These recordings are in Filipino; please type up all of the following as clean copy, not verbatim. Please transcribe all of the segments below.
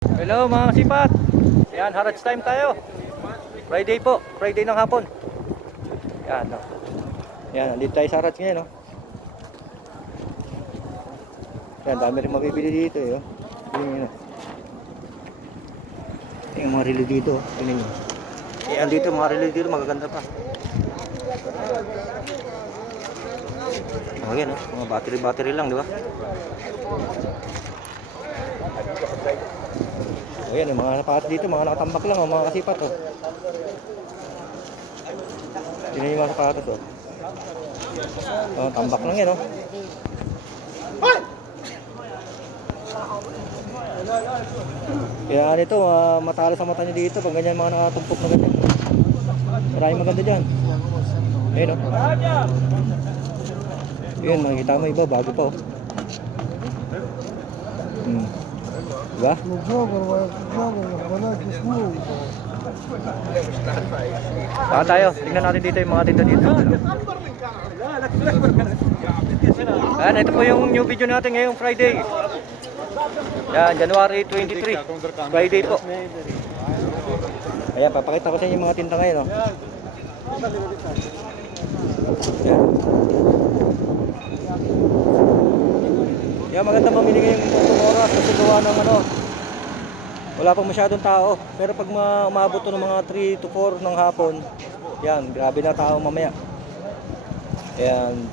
Hello mga sipat. Yan, harvest time tayo. Friday po, Friday ng hapon. Yan, no. Yan, nandito tayo sa harvest ngayon, no. Yan, dami rin mabibili dito, eh, oh. Yan, yung mga relo dito, oh. Tingnan nyo. Yan dito, mga relo dito, magaganda pa. Oh, yan, oh. Mga battery lang, di ba? O yan, yung mga napakat dito, mga nakatambak lang, mga kasipat, oh. Yun yung mga sapatos, oh. Oh, tambak lang yan, oh. Kaya nito, matalo sa mata nyo dito pag ganyan mga nakatumpok na ganyan. Maraming maganda dyan. Ayun, oh. Yun, makikita mo iba, bago pa, oh. Diba? Saka tayo, tingnan natin dito yung mga tinda dito. Ayan, ito po yung new video natin ngayong Friday. Yan, January 23, Friday po. Ayan, papakita ko sa inyo yung mga tinda ngayon, oh. Yan. Yan, maganda mamili ngayong oras kasi gawa ng ano, wala pang masyadong tao. Pero pag umabot to ng mga 3 to 4 ng hapon, yan, grabe na tao mamaya. Yan,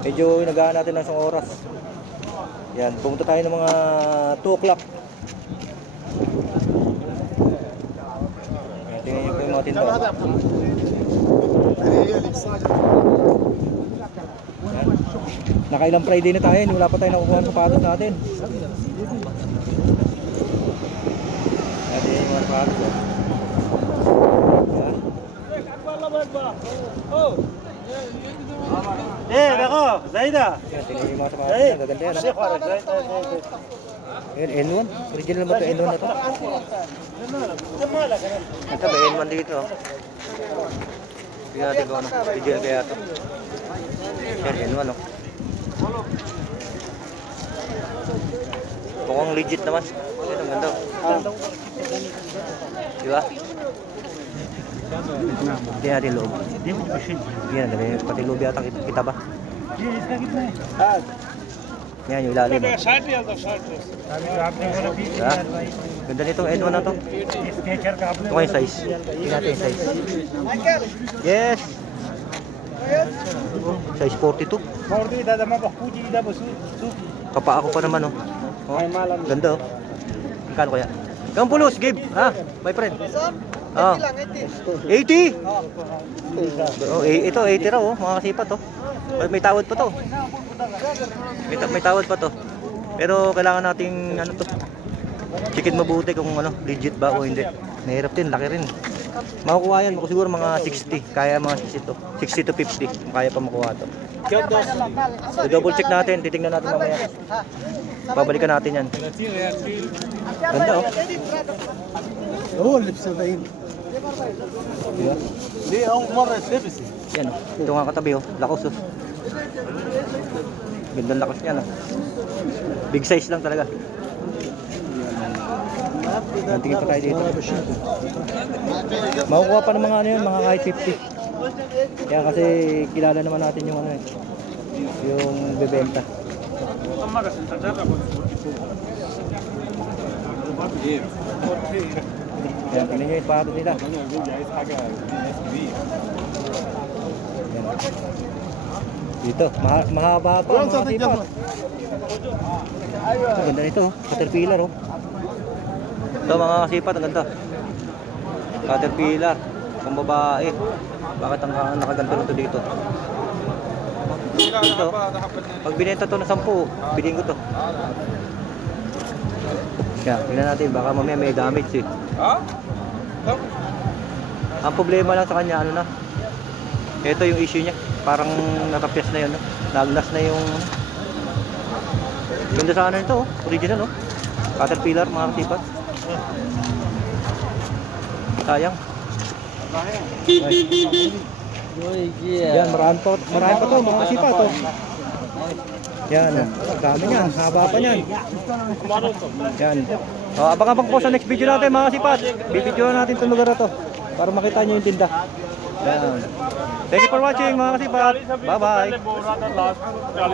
medyo inagaan natin ng isang oras. Yan, pumunta tayo ng mga 2 o'clock. Yan, tingnan nyo po yung mga tinda. Yan. Nakailang Friday na tayo, wala pa tayo nakukuha ng sapatos natin. Yan, yung mga sapatos. Yan. Nako, Zaida. Yan, tingnan yung mga sapatos na, gaganda yan. Yan, N1. Original ba ito? N1 na ito? Ito ba N1 dito? Tingnan natin kung ano. Original kaya ito. Yan, N1, oh. Mukhang legit naman. Yan, ang ganda. Diba? Hindi natin loob. Yan, pati loob yata kita ba? Yan, yung ilalim. Diba? Ganda nitong N1 na to. Ito nga yung size. Tingnan natin yung size. Yes! Size 42. Kapa ako pa naman, oh. Oh, ganda, oh. Magkano kaya? Kang pulos, give. Ha? My friend. Oh. 80? Oh, ito 80 raw, oh. Mga kasipat, oh. May tawad pa to. May tawad pa to. Pero kailangan nating ano to. Chicken mabuti kung ano, legit ba o hindi. Mahirap din, laki rin. Makukuha yan, siguro mga 60. Kaya mga 60 to. 60 to 50. Kaya pa makuha to. So, double check natin, titingnan natin mamaya. Babalikan natin yan. Ganda, oh. هو اللي ب 70 ليه اول مره يتلبس Yan, oh. Ito nga katabi, oh. Lakos, oh. Gandang lakos niyan, oh. Big size lang talaga. Yan, tingin pa tayo dito. Makukuha pa ng mga ano yun, mga kahit 50. Kaya kasi kilala naman natin yung ano eh, yung bebenta. Yan, tingnan nyo yung pato nila. Yan. Dito, mahaba pa mga tipat. Ang ganda nito, Caterpillar, oh. Ito mga kasipat, ang ganda. Caterpillar, pang babae. Bakit ang nakaganto nito dito? Ito, pag binenta to ng 10, bilhin ko to. Yan, tingnan natin, baka mamaya may damage eh. Ang problema lang sa kanya, ano na, ito yung issue niya. Parang natapyas na yun, no? Nagnas na yung ganda sa ano nito, oh. Original, oh. Caterpillar, mga kasipat. Sayang. Yan, marami pa to, mga kasipat, oh. Yan, dami niyan, haba pa niyan. Yan. Abang-abang po sa next video natin mga kasipat. Bibidyoan natin itong lugar na to para makita nyo yung tinda. Yan. Thank you for watching mga kasipat. Bye bye.